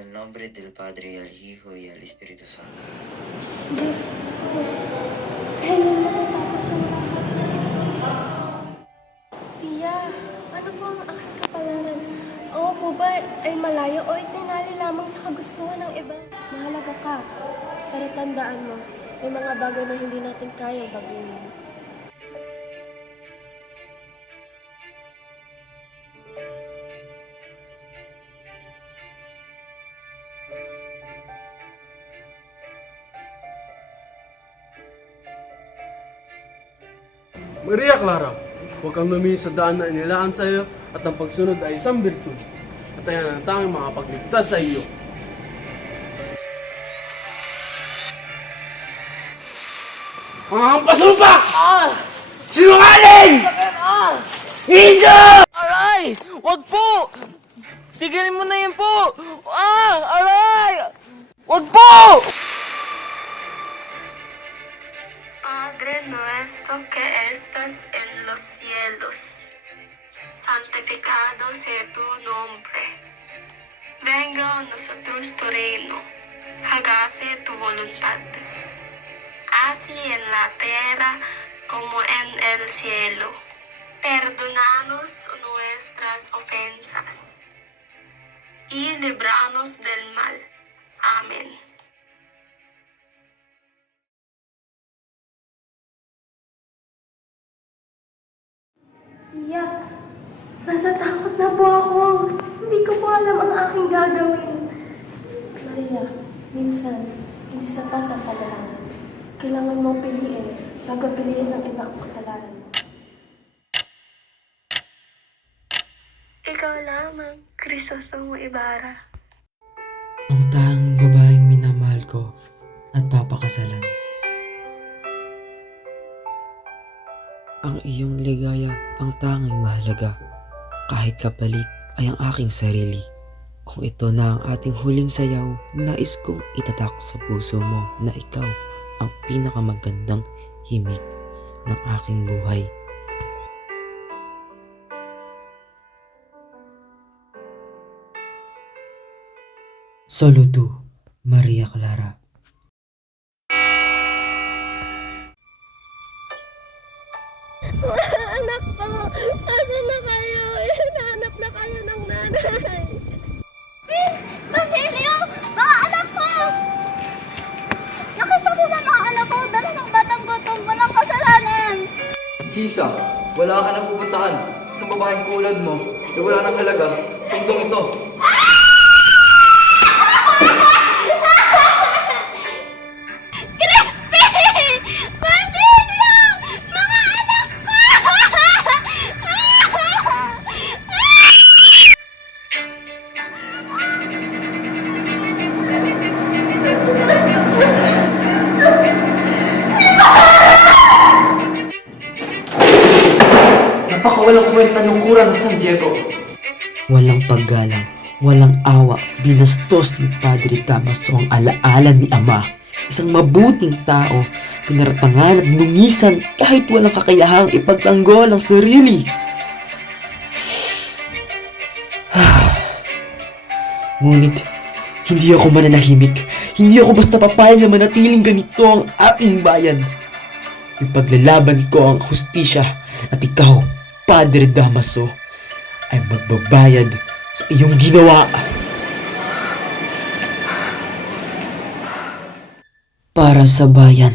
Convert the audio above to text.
nombre del Padre, y al Hijo, y al Espíritu Santo. Diyos ko, kailan matatapos ang lahat? Tiya, ano po ang aking kapalaran? Ako po ba ay malayo o itinali lamang sa kagustuhan ng iba? Mahalaga ka, pero tandaan mo, may mga bagay na hindi natin kayang baguhin. Maria Clara, huwag kang lumihis sa daan na inilaan sa iyo at ang pagsunod ay isang birtud. At ayan ang tanging makapagligtas sa iyo. Mga pasupa! Sinungaling! Hindi! Aray! Wag po! Tigilin mo na yun po! Ah! Aray! Wag po! Padre nuestro que estás en los cielos, santificado sea tu nombre. Venga a nosotros tu reino, hágase tu voluntad, así en la tierra como en el cielo. Perdonanos nuestras ofensas y libranos del mal. Amén. Natatakot na po ako. Hindi ko po alam ang aking gagawin. Maria, minsan, hindi sapat ang katalaran. Kailangan mong piliin bago piliin ng iba ang katalaran. Ikaw lamang, Crisostomo Ibarra. ang tanging babaeng minamahal ko at papakasalan. Ang iyong ligaya ang tanging mahalaga. Kahit kapalit ay ang aking sarili. Kung ito na ang ating huling sayaw, nais kong itatak sa puso mo na ikaw ang pinakamagandang himig ng aking buhay. Solo tú, Maria Clara. Anak ko, asan na kayo? Sisa, wala ka nang pupuntahan. Sa babaeng kulad mo, eh wala nang halaga. Tungtong ito. Napakawalang kwenta ng kura ng San Diego. Walang paggalang, walang awa, binastos ni Padre Damaso ang alaala ni Ama. Isang mabuting tao, pinaratangan at nungisan kahit walang kakayahang ipagtanggol ang sarili. Ngunit, hindi ako mananahimik. Hindi ako basta papayag na manatiling ganito ang ating bayan. Ipaglalaban ko ang hustisya at ikaw, Padre Damaso, ay magbabayad sa iyong ginawa. Para sa bayan.